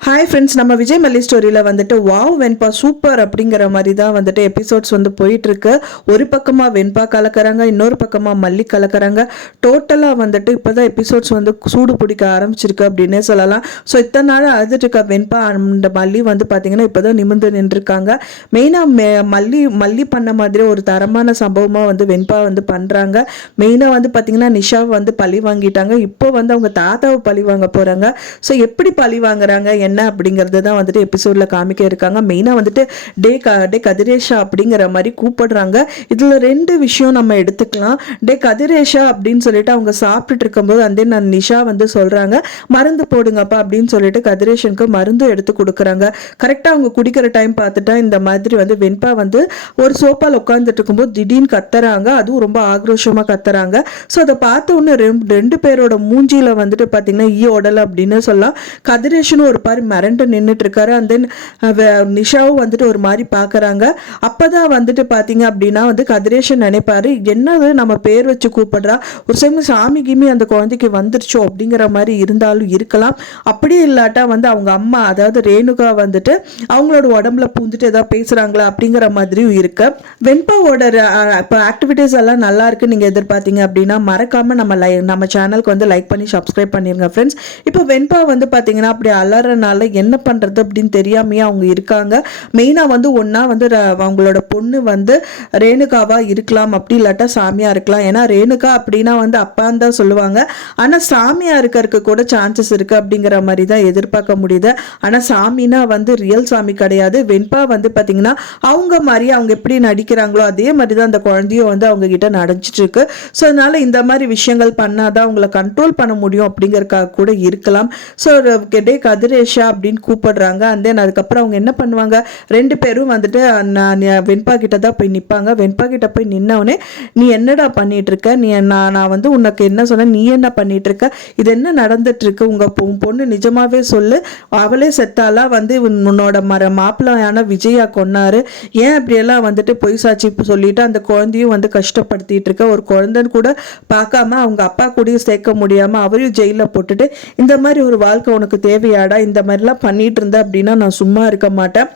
Hi friends நம்ம விஜய் மல்லி ஸ்டோரியில் வந்துட்டு வாவ் வெண்பா சூப்பர் அப்படிங்கிற மாதிரி தான் வந்துட்டு எபிசோட்ஸ் வந்து போயிட்டுருக்கு. ஒரு பக்கமாக வெண்பா கலக்கிறாங்க இன்னொரு பக்கமாக மல்லி கலக்கிறாங்க. டோட்டலாக வந்துட்டு இப்போதான் எபிசோட்ஸ் வந்து சூடு பிடிக்க ஆரம்பிச்சிருக்கு அப்படின்னே சொல்லலாம். ஸோ இத்தனை நாள் அழுதுட்டு இருக்க வெண்பா அந்த மல்லி வந்து பார்த்தீங்கன்னா இப்போதான் நிமிர்ந்து நின்றுருக்காங்க. மெயினாக மல்லி மல்லி பண்ண மாதிரி ஒரு தரமான சம்பவமாக வந்து வெண்பா வந்து பண்ணுறாங்க மெயினாக வந்து பார்த்தீங்கன்னா நிஷாவை வந்து பழி வாங்கிட்டாங்க. இப்போ வந்து அவங்க தாத்தாவை பழி வாங்க போகிறாங்க ஸோ எப்படி பழி வாங்குறாங்க என்ன அப்படிங்கிறது தான் வந்துட்டு எபிசோடில் காமிக்க இருக்காங்க. மெயினாக வந்துட்டு டே க டே கதிரேஷா அப்படிங்கிற மாதிரி கூப்பிடுறாங்க. இதில் ரெண்டு விஷயம் நம்ம எடுத்துக்கலாம். டே கதிரேஷா அப்படின்னு சொல்லிட்டு அவங்க சாப்பிட்டுட்டு இருக்கும்போது அந்த நான் நிஷா வந்து சொல்கிறாங்க மருந்து போடுங்கப்பா அப்படின்னு சொல்லிட்டு கதிரேஷனுக்கு மருந்து எடுத்து கொடுக்குறாங்க. கரெக்டாக அவங்க குடிக்கிற டைம் பார்த்துட்டா இந்த மாதிரி வந்து வெண்பா வந்து ஒரு சோப்பால் உட்காந்துட்டு இருக்கும்போது திடீர்னு கத்துறாங்க. அதுவும் ரொம்ப ஆக்ரோஷமாக கத்துறாங்க. ஸோ அதை பார்த்த உடனே ரெண்டு ரெண்டு பேரோட மூஞ்சியில் வந்துட்டு பார்த்தீங்கன்னா ஈ உடல் அப்படின்னு சொல்லலாம். கதிரேஷனும் ஒரு மாதிரி மிரண்டு நின்றுட்டுருக்காரு அண்ட் தென் நிஷாவும் வந்துட்டு ஒரு மாதிரி பார்க்குறாங்க. அப்பதான் வந்துட்டு பார்த்தீங்க அப்படின்னா வந்து கதிரேஷன் நினைப்பாரு என்னது நம்ம பேர் வச்சு கூப்பிடுறா? ஒரு சமயம் சாமி கிமி அந்த குழந்தைக்கு வந்துருச்சோ? அப்படிங்கிற மாதிரி இருந்தாலும் இருக்கலாம். அப்படியே இல்லாட்டா வந்து அவங்க அம்மா அதாவது ரேணுகா வந்துட்டு அவங்களோட உடம்புல பூந்துட்டு ஏதாவது பேசுகிறாங்களா அப்படிங்கிற மாதிரியும் இருக்கு. வெண்பாவோட இப்போ ஆக்டிவிட்டீஸ் எல்லாம் நல்லா இருக்கு. நீங்க எதிர்பார்த்தீங்க அப்படின்னா மறக்காமல் நம்ம லை நம்ம சேனலுக்கு வந்து லைக் பண்ணி சப்ஸ்கிரைப் பண்ணிடுங்க ஃப்ரெண்ட்ஸ் இப்போ வெண்பா வந்து பார்த்தீங்கன்னா அப்படி அலறனால என்ன பண்ணுறது அப்படின்னு தெரியாமையே அவங்க இருக்காங்க. மெயினாக வந்து ஒன்றா வந்து ர- அவங்களோட பொண்ணு வந்து ரேணுகாவாக இருக்கலாம் அப்படி இல்லாட்டா சாமியாக இருக்கலாம். ஏன்னா ரேணுகா அப்படின்னா வந்து அப்பான்னு தான் சொல்லுவாங்க. ஆனால் சாமியாக இருக்கிறதுக்கு கூட சான்சஸ் இருக்கு அப்படிங்கிற மாதிரி தான் எதிர்பார்க்க முடியுது. ஆனால் சாமினா வந்து ரியல் சாமி கிடையாது. வெண்பா வந்து பார்த்தீங்கன்னா அவங்க மாதிரி அவங்க எப்படி நடிக்கிறாங்களோ அதே மாதிரி தான் அந்த குழந்தையும் வந்து அவங்க கிட்ட நடிச்சிட்டு இருக்கு. ஸோ அதனால இந்த மாதிரி விஷயங்கள் பண்ணாதான் அவங்கள கண்ட்ரோல் பண்ண முடியும் அப்படிங்கறதுக்காக கூட இருக்கலாம். ஸோ டே கதிரேஷ் அப்படின்னு கூப்பிடுறாங்க. அண்ட் தென் அதுக்கப்புறம் அவங்க என்ன பண்ணுவாங்க? ரெண்டு பேரும் வந்துட்டு நான் வெண்பா கிட்ட தான் போய் நிற்பாங்க வெண்பா கிட்ட போய் நின்னவனே நீ என்னடா பண்ணிட்டு இருக்க நீ நான் நான் வந்து உனக்கு என்ன சொன்ன நீ என்ன பண்ணிட்டு இருக்க இது என்ன நடந்துட்டு இருக்கு உங்க பொ- பொண்ணு நிஜமாவே சொல்லு. அவளே செத்தாலா வந்து உன்னோட மர மாப்பிள்ளையான விஜயா கொன்னாரு. ஏன் அப்படியெல்லாம் வந்துட்டு பொய் சாட்சி சொல்லிட்டு அந்த குழந்தையும் வந்து கஷ்டப்படுத்திட்டு இருக்க ஒரு குழந்தைன்னு கூட பார்க்காம அவங்க அப்பா கூடயும் சேர்க்க முடியாம அவரையும் ஜெயிலில் போட்டுட்டு இந்த மாதிரி ஒரு வாழ்க்கை உனக்கு தேவையாடா? இந்த மாதிரிலாம் பண்ணிட்டு இருந்தேன் அப்படின்னா நான் சும்மா இருக்க மாட்டேன்.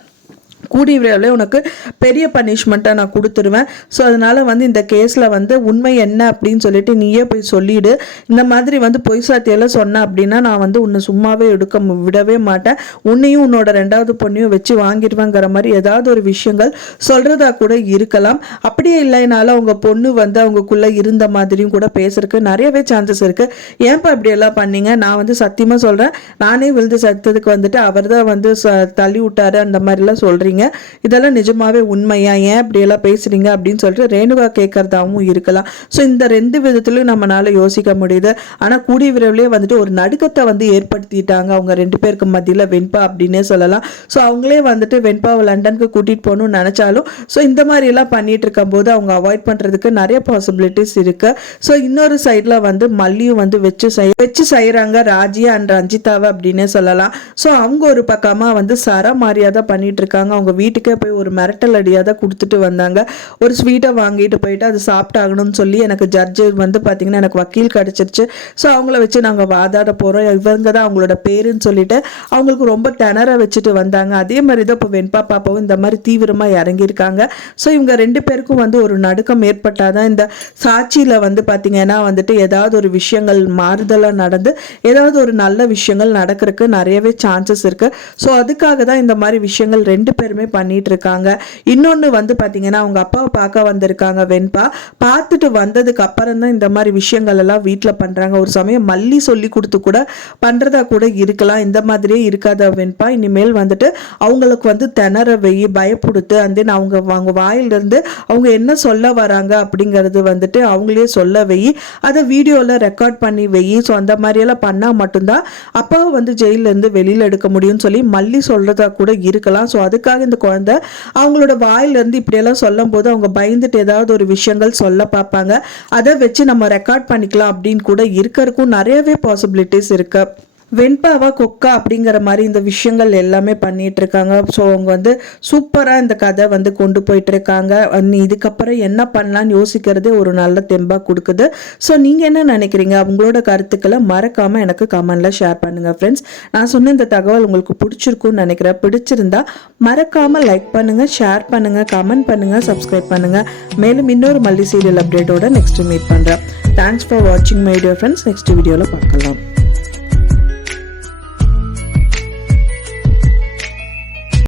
கூடிய விரைவில் உனக்கு பெரிய பனிஷ்மெண்ட்டை நான் கொடுத்துருவேன். ஸோ அதனால் வந்து இந்த கேஸில் வந்து உண்மை என்ன அப்படின்னு சொல்லிட்டு நீயே போய் சொல்லிடு. இந்த மாதிரி வந்து பொய் சாத்தியெல்லாம் சொன்ன அப்படின்னா நான் வந்து உன்னை சும்மாவே எடுக்க விடவே மாட்டேன். உன்னையும் உன்னோட ரெண்டாவது பொண்ணையும் வச்சு வாங்கிடுவேங்கிற மாதிரி ஏதாவது ஒரு விஷயங்கள் சொல்கிறதா கூட இருக்கலாம். அப்படியே இல்லைனாலும் அவங்க பொண்ணு வந்து அவங்கக்குள்ளே இருந்த மாதிரியும் கூட பேசுறதுக்கு நிறையவே சான்சஸ் இருக்குது ஏன்ப்பா இப்படியெல்லாம் பண்ணீங்க? நான் வந்து சத்தியமாக சொல்கிறேன் நானே விழுந்து சத்தத்துக்கு வந்துட்டு அவர் தான் வந்து ச- தள்ளி விட்டாரு அந்த மாதிரிலாம் சொல்கிறேன் சொல்கிறீங்க இதெல்லாம் நிஜமாவே உண்மையா? ஏன் இப்படியெல்லாம் பேசுறீங்க? அப்படின்னு சொல்லிட்டு ரேணுகா கேட்கறதாவும் இருக்கலாம். ஸோ இந்த ரெண்டு விதத்துலையும் நம்மளால யோசிக்க முடியுது. ஆனால் கூடிய விரைவிலே வந்துட்டு ஒரு நடுக்கத்தை வந்து ஏற்படுத்திட்டாங்க அவங்க ரெண்டு பேருக்கு மத்தியில் வெண்பா அப்படின்னே சொல்லலாம். ஸோ அவங்களே வந்துட்டு வெண்பாவை லண்டனுக்கு கூட்டிகிட்டு போகணும்னு நினச்சாலும் ஸோ இந்த மாதிரிலாம் எல்லாம் பண்ணிட்டு இருக்கும்போது அவங்க அவாய்ட் பண்ணுறதுக்கு நிறைய பாசிபிலிட்டிஸ் இருக்கு. ஸோ இன்னொரு சைடில் வந்து மல்லியும் வந்து வச்சு செய் வச்சு செய்கிறாங்க ராஜியா அண்ட் ரஞ்சிதாவை அப்படின்னே சொல்லலாம். ஸோ அவங்க ஒரு பக்கமாக வந்து சர மாதிரியாக தான் பண்ணிட்டு இருக்காங்க. அவங்க வீட்டுக்கே போய் ஒரு மிரட்டல் அடியாக தான் கொடுத்துட்டு வந்தாங்க. ஒரு ஸ்வீட்டை வாங்கிட்டு போயிட்டு அது சாப்பிட்டாகணும்னு சொல்லி எனக்கு ஜட்ஜு வந்து பார்த்திங்கன்னா எனக்கு வக்கீல் கிடச்சிருச்சு. ஸோ அவங்கள வச்சு நாங்கள் வாதாட போகிறோம் இவங்க தான் அவங்களோட பேருன்னு சொல்லிட்டு அவங்களுக்கு ரொம்ப திணற வச்சுட்டு வந்தாங்க. அதே மாதிரி தான் இப்போ வெண்பா பாப்பாவும் இந்த மாதிரி தீவிரமாக இறங்கியிருக்காங்க. ஸோ இவங்க ரெண்டு பேருக்கும் வந்து ஒரு நடுக்கம் ஏற்பட்டால் தான் இந்த சாட்சியில் வந்து பார்த்தீங்கன்னா வந்துட்டு ஏதாவது ஒரு விஷயங்கள் மாறுதலாக நடந்து ஏதாவது ஒரு நல்ல விஷயங்கள் நடக்கிறதுக்கு நிறையவே சான்சஸ் இருக்குது ஸோ அதுக்காக தான் இந்த மாதிரி விஷயங்கள் ரெண்டு பேருமே பண்ணிட்டு இருக்காங்க இன்னொன்று வந்து பார்த்தீங்கன்னா அவங்க அப்பாவை பார்க்க வந்திருக்காங்க வெண்பா. பார்த்துட்டு வந்ததுக்கு அப்புறம் தான் இந்த மாதிரி விஷயங்கள் எல்லாம் வீட்டில் பண்ணுறாங்க ஒரு சமயம் மல்லி சொல்லி கொடுத்து கூட பண்ணுறதா கூட இருக்கலாம். இந்த மாதிரியே இருக்காத வெண்பா. இனிமேல் வந்துட்டு அவங்களுக்கு வந்து திணற வெயி பயப்படுத்து அண்ட் தென் அவங்க அவங்க வாயிலிருந்து அவங்க என்ன சொல்ல வராங்க அப்படிங்கிறது வந்துட்டு அவங்களே சொல்ல வெயி. அதை வீடியோவில் ரெக்கார்ட் பண்ணி வெயி. ஸோ அந்த மாதிரியெல்லாம் பண்ணால் மட்டும்தான் அப்பாவை வந்து ஜெயிலேருந்து வெளியில் எடுக்க முடியும்னு சொல்லி மல்லி சொல்கிறதா கூட இருக்கலாம். ஸோ அதுக்காக இந்த குழந்தை அவங்களோட வாயிலிருந்து இப்படியெல்லாம் சொல்லும் போது அவங்க பயந்துட்டு ஏதாவது ஒரு விஷயங்கள் சொல்ல பார்ப்பாங்க. அதை வச்சு நம்ம ரெக்கார்ட் பண்ணிக்கலாம் அப்படின்னு கூட இருக்கறதுக்கும் நிறையவே பாசிபிலிட்டிஸ் இருக்கு. வெண்பாவா கொக்கா அப்படிங்கிற மாதிரி இந்த விஷயங்கள் எல்லாமே பண்ணிட்டு இருக்காங்க ஸோ அவங்க வந்து சூப்பராக இந்த கதை வந்து கொண்டு போயிட்டு இருக்காங்க நீ இதுக்கப்புறம் என்ன பண்ணலான்னு யோசிக்கிறதே ஒரு நல்ல தெம்பாக கொடுக்குது. ஸோ நீங்கள் என்ன நினைக்கிறீங்க? அவங்களோட கருத்துக்களை மறக்காமல் எனக்கு கமெண்டில் ஷேர் பண்ணுங்கள் ஃப்ரெண்ட்ஸ் நான் சொன்ன இந்த தகவல் உங்களுக்கு பிடிச்சிருக்கும்னு நினைக்கிறேன். பிடிச்சிருந்தா மறக்காமல் லைக் பண்ணுங்கள் ஷேர் பண்ணுங்கள் கமெண்ட் பண்ணுங்கள் சப்ஸ்கிரைப் பண்ணுங்கள் மேலும் இன்னொரு மல்லி சீரியல் அப்டேட்டோட நெக்ஸ்ட் மீட் பண்ணுறேன் தேங்க்ஸ் ஃபார் வாட்சிங் மைடியோ ஃப்ரெண்ட்ஸ் நெக்ஸ்ட் வீடியோவில் பார்க்கலாம்.